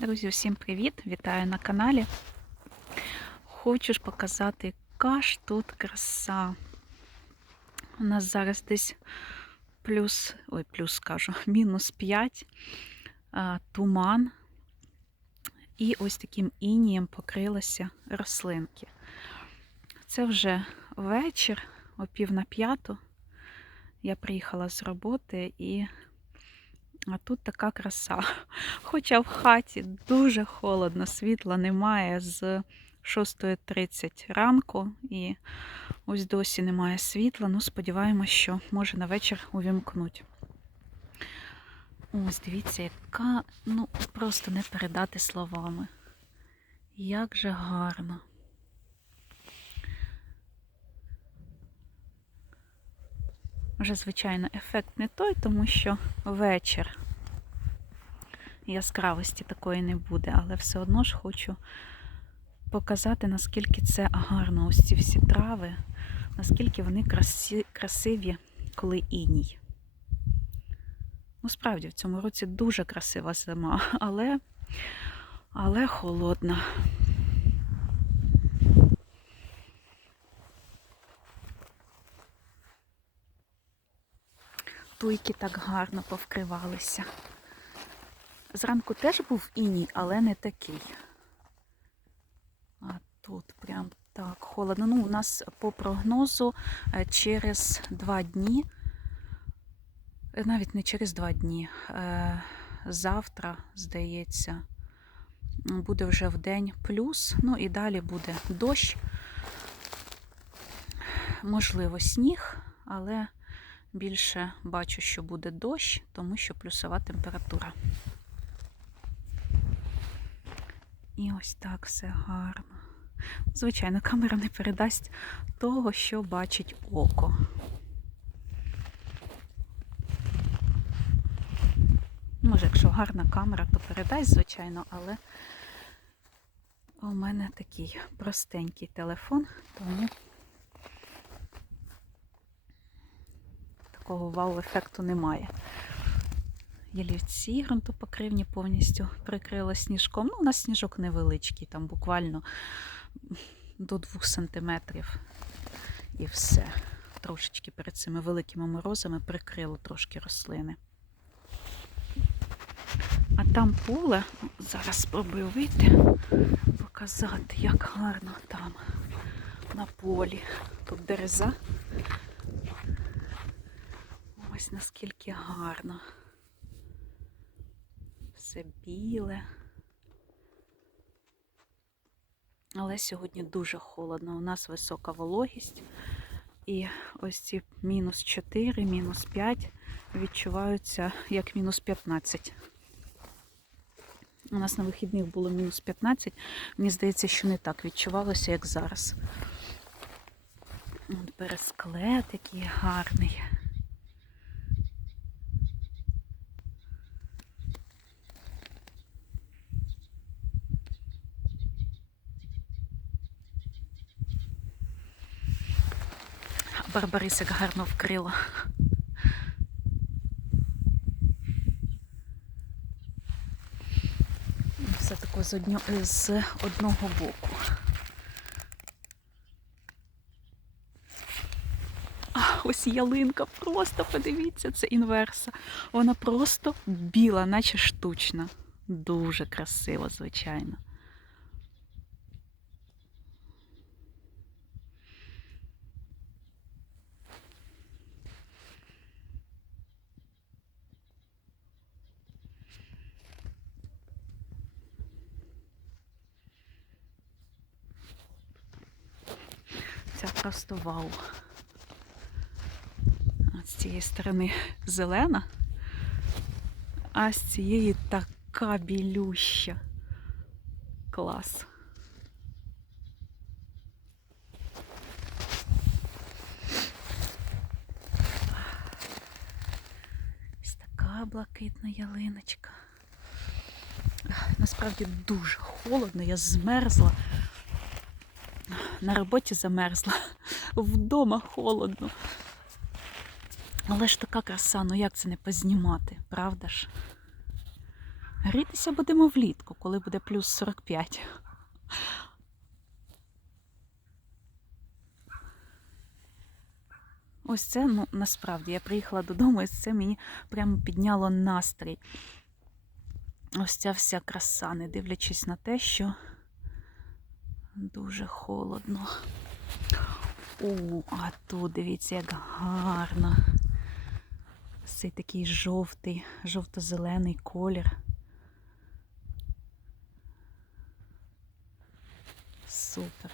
Друзі, всім привіт! Вітаю на каналі. Хочу ж показати, яка ж тут краса. У нас зараз десь плюс, ой, плюс скажу, мінус 5, а, туман. І ось таким інієм покрилися рослинки. Це вже вечір, о пів на п'яту. Я приїхала з роботи і а тут така краса. Хоча в хаті дуже холодно, світла немає з 6.30 ранку і ось досі немає світла. Ну, сподіваємось, що може на вечір увімкнуть. Ось, дивіться, яка, ну, просто не передати словами. Як же гарно. Вже, звичайно, ефект не той, тому що вечір яскравості такої не буде, але все одно ж хочу показати, наскільки це гарно, ось ці всі трави, наскільки вони красі, красиві, коли іній. Ну, справді, в цьому році дуже красива зима, але, але холодна. Туйки так гарно повкривалися. Зранку теж був іній, але не такий. А тут прям так холодно. Ну, у нас по прогнозу е, через два дні, е, навіть не через два дні, е, завтра, здається, буде вже в день плюс, ну і далі буде дощ, можливо, сніг, але більше бачу, що буде дощ, тому що плюсова температура. І ось так все гарно. Звичайно, камера не передасть того, що бачить око. Може, якщо гарна камера, то передасть, звичайно, але у мене такий простенький телефон, тому такого вау-ефекту немає. Ялівці ґрунтопокривні повністю прикрила сніжком. Ну, у нас сніжок невеличкий, там буквально до 2 сантиметрів. І все. Трошечки перед цими великими морозами прикрило трошки рослини. А там поле, зараз спробую вийти, показати, як гарно там на полі. Тут дереза. Ось наскільки гарно. Все біле. Але сьогодні дуже холодно. У нас висока вологість. І ось ці мінус 4, мінус 5 відчуваються як мінус 15. У нас на вихідних було мінус 15. Мені здається, що не так відчувалося, як зараз. От Бересклет який гарний. Барбарисик гарно вкрила. Все таке з, одньо... з одного боку. А, ось ялинка, просто подивіться, це інверса. Вона просто біла, наче штучна. Дуже красиво, звичайно. Це просто вау. От з цієї сторони зелена, а з цієї така білюща. Клас. Ось така блакитна ялиночка. Насправді дуже холодно, я змерзла. На роботі замерзла, вдома холодно. Але ж така краса, ну як це не познімати, правда ж? Грітися будемо влітку, коли буде плюс 45. Ось це, ну насправді, я приїхала додому, і це мені прямо підняло настрій. Ось ця вся краса, не дивлячись на те, що дуже холодно. О, а тут дивіться, як гарно. Цей такий жовтий, жовто-зелений колір. Супер.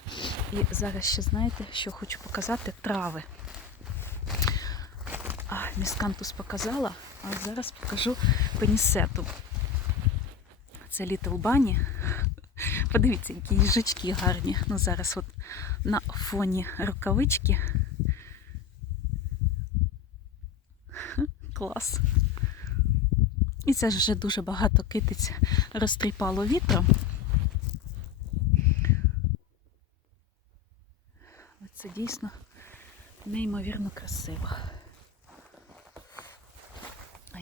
І зараз ще знаєте, що хочу показати трави. А, міскантус показала, а зараз покажу пенісету. Це Little Bunny. Подивіться, які їжачки гарні. Ну, зараз от на фоні рукавички. Клас. І це ж вже дуже багато китиць розтріпало вітром. Це дійсно неймовірно красиво.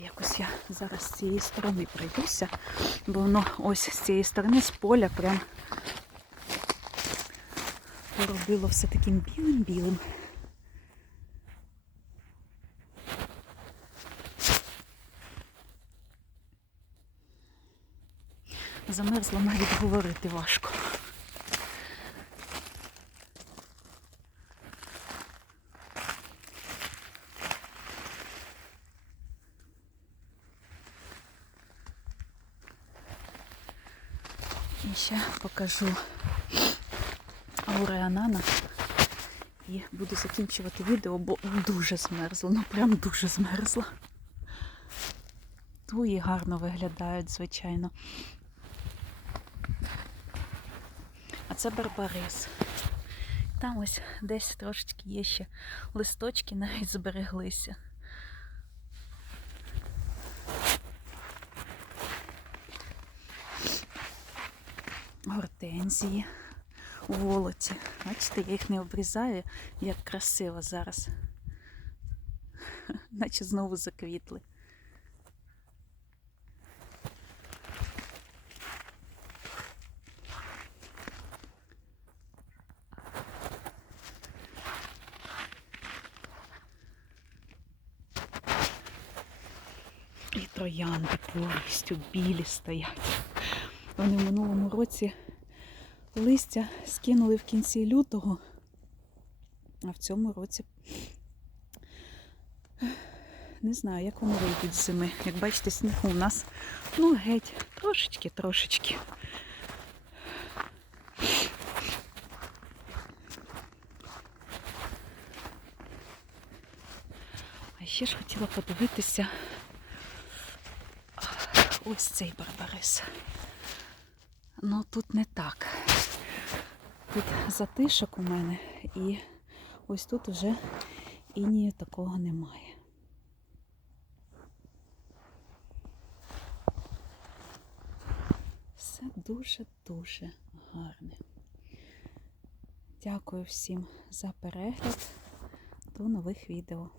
Якось я зараз з цієї сторони пройдуся, бо воно ось з цієї сторони з поля прям поробило все таким білим-білим. Замерзло навіть говорити важко. Покажу ауреанана. І буду закінчувати відео, бо дуже змерзло, ну прям дуже змерзла. Туї гарно виглядають, звичайно. А це барбарис. Там ось десь трошечки є ще листочки, навіть збереглися. Гортензії у волоці. Бачите, я їх не обрізаю, як красиво зараз. Наче знову заквітли. Троянди повністю білі стоять. Вони в минулому році листя скинули в кінці лютого, а в цьому році не знаю, як вони вийдуть зими. Як бачите, снігу у нас ну геть, трошечки, трошечки. А ще ж хотіла подивитися ось цей барбарис. Ну тут не так. Тут затишок у мене і ось тут уже інію такого немає. Все дуже-дуже гарне. Дякую всім за перегляд. До нових відео.